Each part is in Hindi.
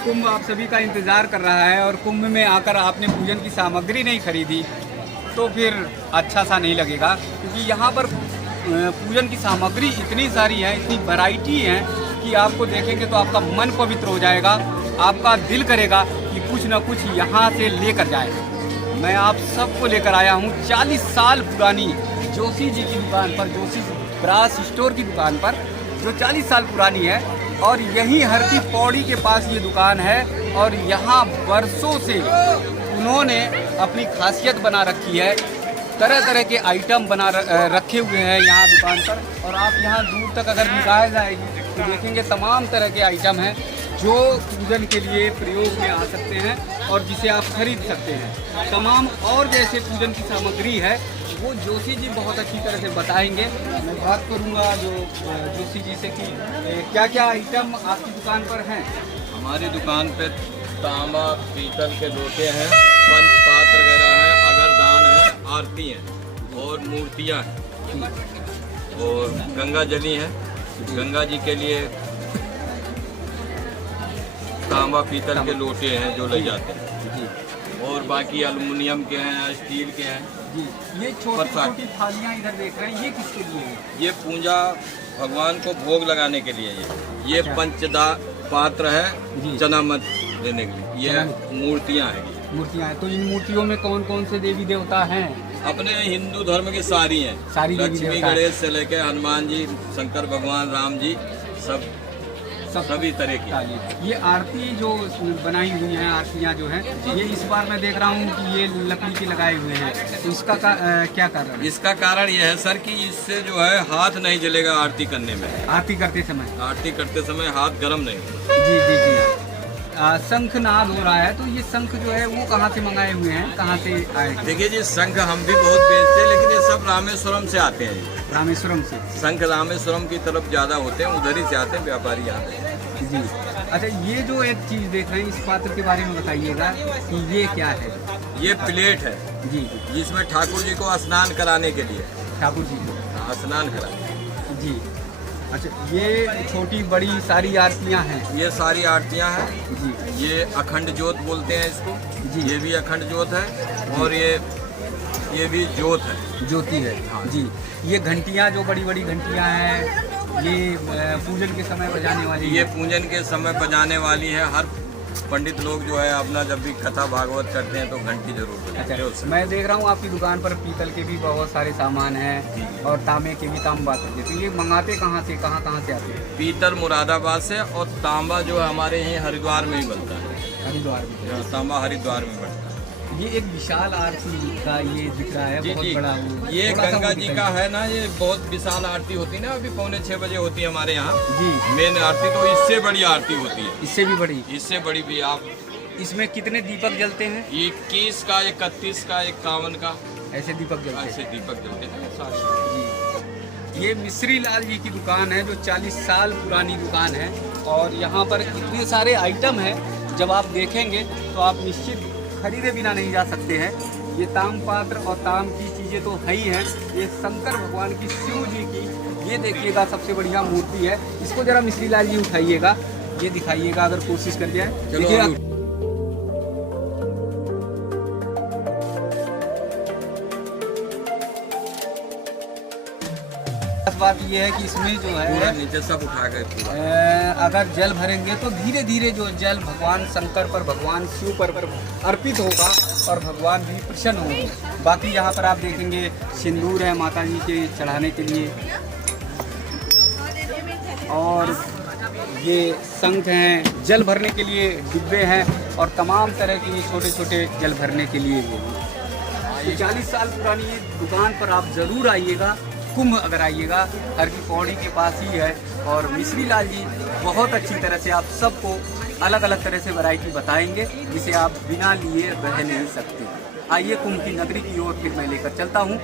कुंभ आप सभी का इंतज़ार कर रहा है और कुंभ में आकर आपने पूजन की सामग्री नहीं खरीदी तो फिर अच्छा सा नहीं लगेगा, क्योंकि यहाँ पर पूजन की सामग्री इतनी सारी है, इतनी वैरायटी है कि आपको देखेंगे तो आपका मन पवित्र हो जाएगा, आपका दिल करेगा कि कुछ न कुछ यहाँ से लेकर जाए। मैं आप सबको लेकर आया हूँ 40 साल पुरानी जोशी जी की दुकान पर, जोशी ब्रास स्टोर की दुकान पर, जो 40 साल पुरानी है और यहीं हर की पौड़ी के पास ये दुकान है। और यहाँ बरसों से उन्होंने अपनी खासियत बना रखी है, तरह तरह के आइटम बना रखे हुए हैं यहाँ दुकान पर। और आप यहाँ दूर तक अगर निगाह जाएगी तो देखेंगे तमाम तरह के आइटम हैं जो पूजन के लिए प्रयोग में आ सकते हैं और जिसे आप खरीद सकते हैं। तमाम और जैसे पूजन की सामग्री है वो जोशी जी बहुत अच्छी तरह से बताएंगे। मैं बात करूंगा जो जोशी जी से कि क्या क्या आइटम आपकी दुकान पर हैं। हमारी दुकान पे तांबा पीतल के लोटे हैं, पंच पात्र वगैरह हैं, अगरदान है, आरती हैं और मूर्तियां हैं और गंगा जली है। गंगा जी के लिए तांबा पीतल के लोटे हैं जो ले जाते हैं जी। और बाकी एल्युमिनियम के हैं, स्टील के हैं जी। ये छोटी छोटी थालियाँ इधर देख रहे हैं, ये किसके लिए है? ये पूजा भगवान को भोग लगाने के लिए ये पंचदा पात्र है, चना मत देने के लिए। ये मूर्तियाँ हैं। मूर्तियाँ हैं। तो इन मूर्तियों में कौन कौन से देवी देवता हैं? अपने हिंदू धर्म की सारी हैं, सारी लक्ष्मी गणेश से लेके हनुमान जी, शंकर भगवान, राम जी, सभी तरह की। ये आरती जो बनाई हुई हैं, आरतियाँ जो हैं, ये इस बार मैं देख रहा हूँ कि ये लकड़ी के लगाए हुए हैं, तो इसका क्या कारण है? इसका कारण ये है सर कि इससे जो है हाथ नहीं जलेगा आरती करने में। आरती करते समय हाथ गर्म नहीं होगा। जी जी जी। शंख नाद हो रहा है, तो ये शंख जो है वो कहाँ से मंगाए हुए हैं, कहाँ से आए? देखिए जी, शंख हम भी बहुत बेचते हैं, लेकिन ये सब रामेश्वरम से आते हैं। रामेश्वरम से शंख रामेश्वरम की तरफ ज़्यादा होते हैं, उधर ही से आते हैं व्यापारी यहाँ जी। अच्छा, ये जो एक चीज़ देख रहे हैं, इस पात्र के बारे में बताइएगा कि ये क्या है? ये प्लेट है जी, जिसमें ठाकुर जी को स्नान कराने के लिए, ठाकुर जी को स्नान कराने जी। अच्छा, ये छोटी बड़ी सारी आरतियाँ हैं? ये सारी आरतियाँ हैं जी। ये अखंड ज्योत बोलते हैं इसको जी। ये भी अखंड ज्योत है और ये भी ज्योत है, ज्योति है। हाँ जी। ये घंटियाँ जो बड़ी बड़ी घंटियाँ हैं, ये पूजन के समय बजाने वाली? ये पूजन के समय बजाने वाली है। हर पंडित लोग जो है अपना जब भी कथा भागवत करते हैं तो घंटी जरूर बजाते हैं। अच्छा, मैं देख रहा हूँ आपकी दुकान पर पीतल के भी बहुत सारे सामान हैं और तांबे के भी, तांबा के। तो ये मंगाते कहाँ से, कहाँ से आते हैं? पीतल मुरादाबाद से और तांबा जो है हमारे यहीं हरिद्वार में ही बनता है। हरिद्वार में? तांबा हरिद्वार में बनता है। ये एक विशाल आरती का ये दिख रहा है, बहुत बड़ा। ये गंगा जी का है ना, ये बहुत विशाल आरती होती है ना, अभी 5:45 बजे होती है हमारे यहाँ जी मेन आरती। तो इससे बड़ी आरती होती है, इससे भी बड़ी? इससे बड़ी भी। आप इसमें कितने दीपक जलते हैं? 21 का, 31 का, 51 का, ऐसे दीपक जलते हैं? ऐसे दीपक जलते हैं सारे जी। ये मिश्री लाल जी की दुकान है, जो 40 साल पुरानी दुकान है और यहाँ पर इतने सारे आइटम हैं, जब आप देखेंगे तो आप निश्चित खरीदे बिना नहीं जा सकते हैं। ये ताम पात्र और ताम की चीज़ें तो है ही हैं। ये शंकर भगवान की, शिव जी की, ये देखिएगा सबसे बढ़िया मूर्ति है। इसको जरा मिश्री लाल जी उठाइएगा, ये दिखाइएगा अगर कोशिश कर जाए। देखिएगा बात ये है कि इसमें जो है नीचे सब उठा कर अगर जल भरेंगे तो धीरे धीरे जो जल भगवान शंकर पर, भगवान शिव पर अर्पित होगा और भगवान भी प्रसन्न होंगे। बाकी यहाँ पर आप देखेंगे सिंदूर है माता जी के चढ़ाने के लिए और ये शंख हैं, जल भरने के लिए डिब्बे हैं और तमाम तरह के छोटे छोटे जल भरने के लिए। 40 साल पुरानी ये दुकान पर आप ज़रूर आइएगा। कुंभ अगर आइएगा, हर की पौड़ी के पास ही है और मिश्री लाल जी बहुत अच्छी तरह से आप सबको अलग अलग तरह से वैरायटी बताएंगे, जिसे आप बिना लिए रह नहीं सकते। आइए कुंभ की नगरी की ओर फिर मैं लेकर चलता हूँ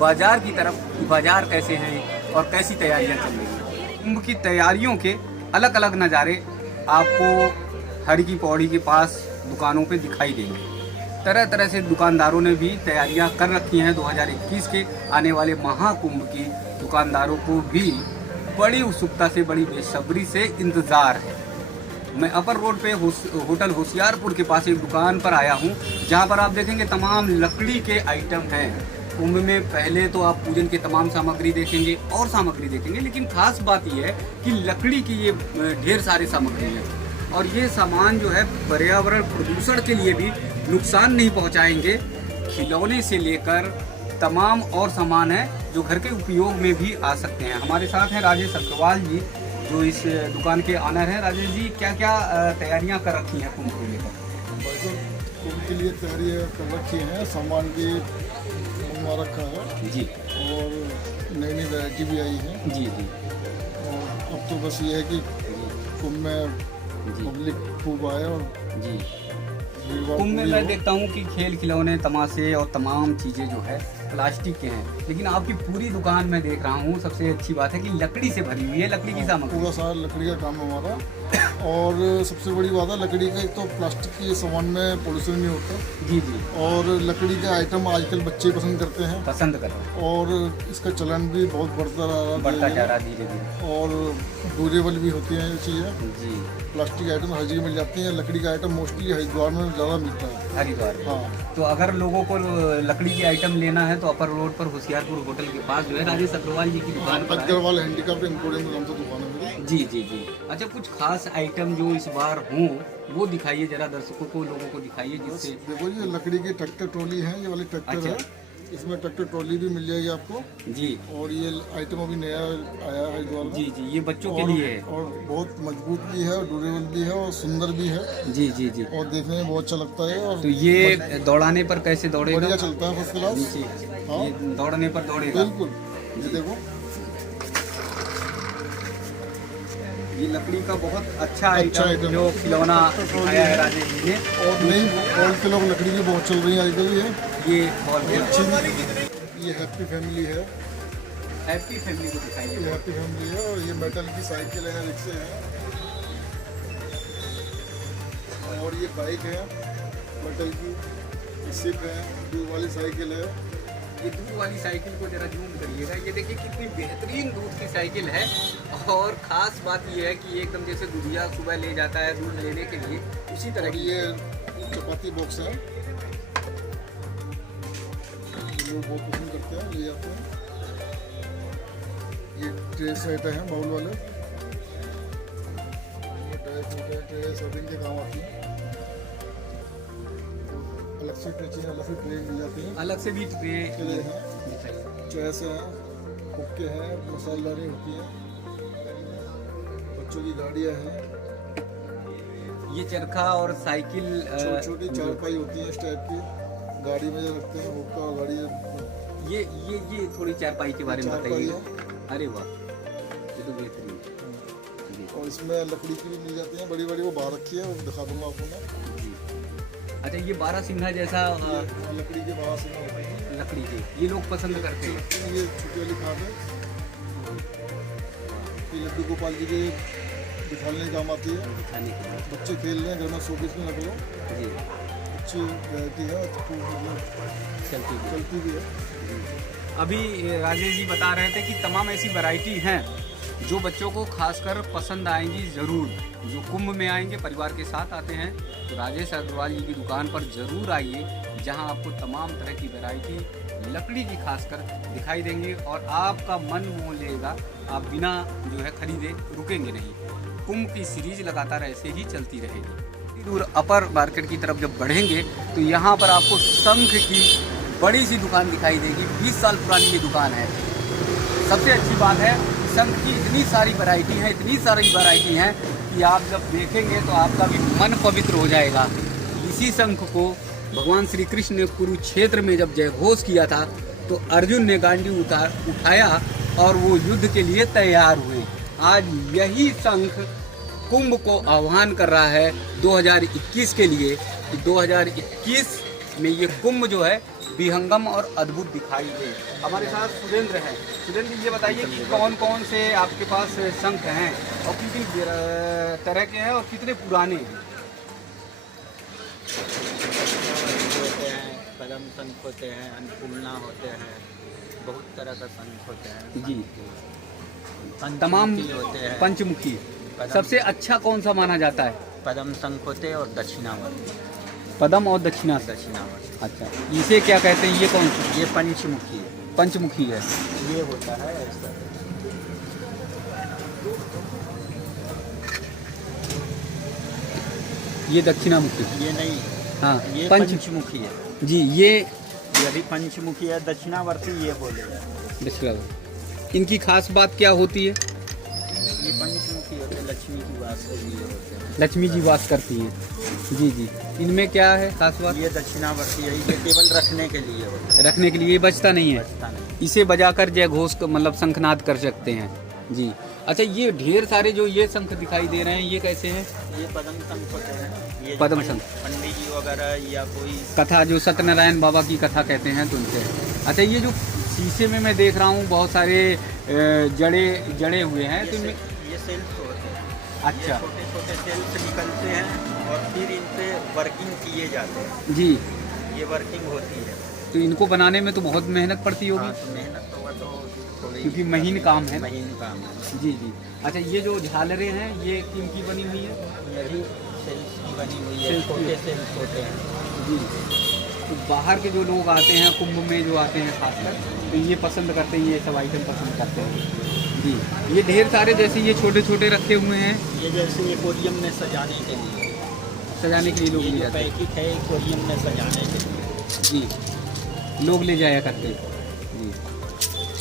बाजार की तरफ। बाजार कैसे हैं और कैसी तैयारियाँ चल रही हैं। कुंभ की तैयारियों के अलग अलग नज़ारे आपको हर की पौड़ी के पास दुकानों पे दिखाई देंगे। तरह तरह से दुकानदारों ने भी तैयारियां कर रखी हैं। 2021 के आने वाले महाकुंभ की दुकानदारों को भी बड़ी उत्सुकता से, बड़ी बेसब्री से इंतज़ार है। मैं अपर रोड पे होटल होशियारपुर के पास एक दुकान पर आया हूँ, जहाँ पर आप देखेंगे तमाम लकड़ी के आइटम हैं। कुंभ में पहले तो आप पूजन की तमाम सामग्री देखेंगे और सामग्री देखेंगे, लेकिन खास बात यह है कि लकड़ी की ये ढेर सारी सामग्री है और ये सामान जो है पर्यावरण प्रदूषण के लिए भी नुकसान नहीं पहुँचाएंगे। खिलौने से लेकर तमाम और सामान है जो घर के उपयोग में भी आ सकते हैं। हमारे साथ हैं राजेश अग्रवाल जी, जो इस दुकान के ऑनर हैं। राजेश जी, क्या क्या तैयारियां कर रखी हैं कुंभ को लेकर? कुंभ के लिए तैयारियाँ कर रखी हैं, सामान भी मंगवा रखा है जी, और नई नई वैरायटी भी आई है। जी जी। और अब तो बस ये है कि कुंभ में पब्लिक खूब आए और जी, भीड़-भाड़ कुंभ में पूरी मैं हो। देखता हूँ कि खेल खिलौने, तमाशे और तमाम चीज़ें जो है प्लास्टिक के हैं, लेकिन आपकी पूरी दुकान में देख रहा हूँ, सबसे अच्छी बात है कि लकड़ी से भरी हुई है, लकड़ी की सामग्री। पूरा सारा लकड़ी का काम है हमारा। और सबसे बड़ी बात है लकड़ी का, एक तो प्लास्टिक के सामान में पोल्यूशन नहीं होता, जी जी, और लकड़ी के आइटम आजकल बच्चे पसंद करते हैं, पसंद कर रहा हूँ, और इसका चलन भी बहुत बढ़ता बढ़ता जा रहा रहा है। धीरे धीरे। और ड्यूरेबल भी होती हैं ये चीज़ें। जी, प्लास्टिक आइटम हर जगह मिल जाती हैं, लकड़ी का आइटम मोस्टली हरिद्वार में ज़्यादा मिलता है। हरिद्वार में। हाँ, तो अगर लोगों को लकड़ी की आइटम लेना है तो अपर रोड पर होशियारपुर होटल के पास जो है राजेश अग्रवाल जी की दुकान पर आए। अग्रवाल हैंडीक्राफ्ट एम्पोरियम के नाम से दुकान है मेरी। जी जी जी। अच्छा, कुछ खास आइटम जो इस बार हों वो दिखाइए जरा, दर्शकों को, लोगों को दिखाइए, जिससे। देखो ये लकड़ी की ट्रैक्टर ट्रॉली है, ये वाली ट्रैक्टर अच्छा। है, इसमें ट्रैक्टर ट्रॉली भी मिल जाएगी आपको। जी और ये आइटम अभी नया आया है हरिद्वार में। जी जी, ये बच्चों के और- लिए है। और बहुत मजबूत भी है, और ड्यूरेबल भी है, और सुंदर भी है, जी जी जी। और देखने में बहुत अच्छा लगता है। और तो ये दौड़ाने पर कैसे दौड़ेगा? बढ़िया चलता है, फर्स्ट क्लास। नीचे हाँ। ये दौड़ने पर दौड़ेगा। बिल्कुल, ये देखो ये लकड़ी का बहुत अच्छा अच्छा आइटम आइटम जो है। खिलौना दिखाया है राजेश जी ने। और नई ऑल के लोग लकड़ी की बहुत चल रही है आजकल। ये बॉल ये अच्छी ये हैप्पी फैमिली है, हैप्पी फैमिली को दिखाइए। ये हैप्पी फैमिली है। और ये मेटल की साइकिल है, रिक्शे हैं, और ये बाइक है मेटल की, सिप है, दूध वाली साइकिल है। ये दूध वाली साइकिल को जरा जूम करिएगा, ये देखिए कितनी बेहतरीन दूध की साइकिल है। और ख़ास बात ये है कि ये एकदम जैसे दूधिया सुबह ले जाता है दूध लेने के लिए, उसी तरह और की। ये चपाती बॉक्स है, ये लोग बहुत पसंद करते हैं, ले जाते हैं। ये ट्रे सेट है बाउल वाले, ये ट्रे सर्विंग के काम आती है। अलग से ट्रे मिल जाती हैं, अलग से भी ट्रे ट्रे हैं, चेस हैं, हुक्के हैं, मसालेदानी होती है, बच्चों की गाड़ियाँ हैं, ये चरखा और साइकिल छोटी छोटी चारपाई होती है इस टाइप की, गाड़ी में जो रखते हैं हुक्का और गाड़ी। ये थोड़ी चारपाई के बारे में चारपाई बताइए। अरे वाह, ये तो बेहतरीन जी। और इसमें लकड़ी की भी मिल जाती हैं, बड़ी बड़ी, वो बाहर रखी है, वो दिखा दूंगा आपको मैं। जी। अच्छा, ये 12 सिंघा जैसा ये लकड़ी के बाहर से होती है, लकड़ी के ये लोग पसंद करते हैं। ये छोटी वाली खाट है, ये लड्डू गोपाल जी के बिठाने के काम आती है, खाने के लिए। बच्चे खेल रहे हैं घर में, शोपीस में रख लो, जी, अच्छी वैरायटी है, चलती है। चलती भी है। अभी राजेश जी बता रहे थे कि तमाम ऐसी वैरायटी हैं जो बच्चों को खासकर पसंद आएंगी ज़रूर। जो कुंभ में आएंगे, परिवार के साथ आते हैं, तो राजेश अग्रवाल जी की दुकान पर ज़रूर आइए, जहां आपको तमाम तरह की वैरायटी लकड़ी की खासकर दिखाई देंगी और आपका मन मोह लेगा। आप बिना जो है खरीदे रुकेंगे नहीं। कुंभ की सीरीज लगातार ऐसे ही चलती रहेगी। दूर अपर मार्केट की तरफ जब बढ़ेंगे तो यहाँ पर आपको शंख की बड़ी सी दुकान दिखाई देगी। 20 साल पुरानी ये दुकान है। सबसे अच्छी बात है, शंख की इतनी सारी वैरायटी है, इतनी सारी वैरायटी हैं कि आप जब देखेंगे तो आपका भी मन पवित्र हो जाएगा। इसी शंख को भगवान श्री कृष्ण ने कुरुक्षेत्र में जब जयघोष किया था तो अर्जुन ने गांडी उठाया और वो युद्ध के लिए तैयार हुए। आज यही शंख कुंभ को आह्वान कर रहा है 2021 के लिए। 2021 में ये कुंभ जो है विहंगम और अद्भुत दिखाई दे। हमारे साथ सुरेंद्र हैं। सुरेंद्र जी, ये बताइए कि कौन कौन से आपके पास शंख हैं और कितनी तरह के हैं और कितने पुराने हैं? होते हैं, कदम शंख होते हैं, अन्नपूर्णा होते हैं, बहुत तरह का शंख होते हैं जी, पंचमुखी तमाम होते हैं। पंचमुखी। सबसे अच्छा कौन सा माना जाता है? पदम शंख होते हैं और दक्षिणावर्ती। पदम और दक्षिणावर्ती। दक्षिणावर्ती अच्छा, इसे क्या कहते हैं? ये कौन सी? ये पंचमुखी है। पंचमुखी है। ये होता है ऐसा। ये दक्षिणामुखी। ये नहीं, हाँ, ये पंच पंचमुखी है। जी, ये ये भी पंचमुखी है। दक्षिणावर्ती ये बोलेगा। दक्षिणावर्ती। इनकी खास बात क्या होती है? ये पंचमुखी होते हैं, लक्ष्मी की वास के लिए होते हैं। लक्ष्मी जी वास करती है। जी जी, इनमें क्या है खास बात? ये दक्षिणावर्ती है, ये केवल रखने के लिए होता है, रखने के लिए, ये बजता नहीं है। बचता नहीं। इसे बजाकर जय घोष मतलब शंखनाद कर सकते हैं। जी। अच्छा, ये ढेर सारे जो ये शंख दिखाई दे रहे हैं, ये कैसे हैं? ये पदम शंख होते हैं। ये जो पद्म शंख। पंडित जी वगैरह या कोई कथा जो सत्यनारायण बाबा की कथा कहते हैं तो उनसे। अच्छा, ये जो शीशे में मैं देख रहा हूँ बहुत सारे जड़े हुए हैं, तो इनमें ये सेल्स होते हैं। अच्छा। ये छोटे छोटे सेल्स निकलते हैं और फिर इन पे वर्किंग किए जाते हैं। जी, ये वर्किंग होती है। तो इनको बनाने में तो बहुत मेहनत पड़ती हाँ, होगी, तो मेहनत तो वह तो थोड़ी क्योंकि महीन काम है। महीन काम है। जी जी। अच्छा, ये जो झालरें हैं ये किनकी बनी हुई है? यही सेल्स की बनी हुई है, सेल्स की। छोटे सेल्स होते हैं। जी। तो बाहर के जो लोग आते हैं कुंभ में जो आते हैं खासकर, तो ये पसंद करते हैं, ये सब आइटम पसंद करते हैं। जी, ये ढेर सारे जैसे ये छोटे छोटे रखे हुए हैं, ये जैसे एक्वेरियम में सजाने के लिए, सजाने के लिए लोग ये ले जो जाते हैं। पैकेट है एक्वेरियम में सजाने के लिए। जी, लोग ले जाया करते हैं। जी,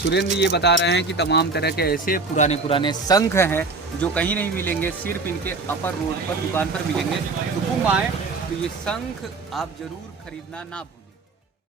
सुरेंद्र ये बता रहे हैं कि तमाम तरह के ऐसे पुराने शंख हैं जो कहीं नहीं मिलेंगे, सिर्फ इनके अपर रोड पर दुकान पर मिलेंगे। तो कुंभ आए तो ये शंख आप जरूर खरीदना ना भूलें।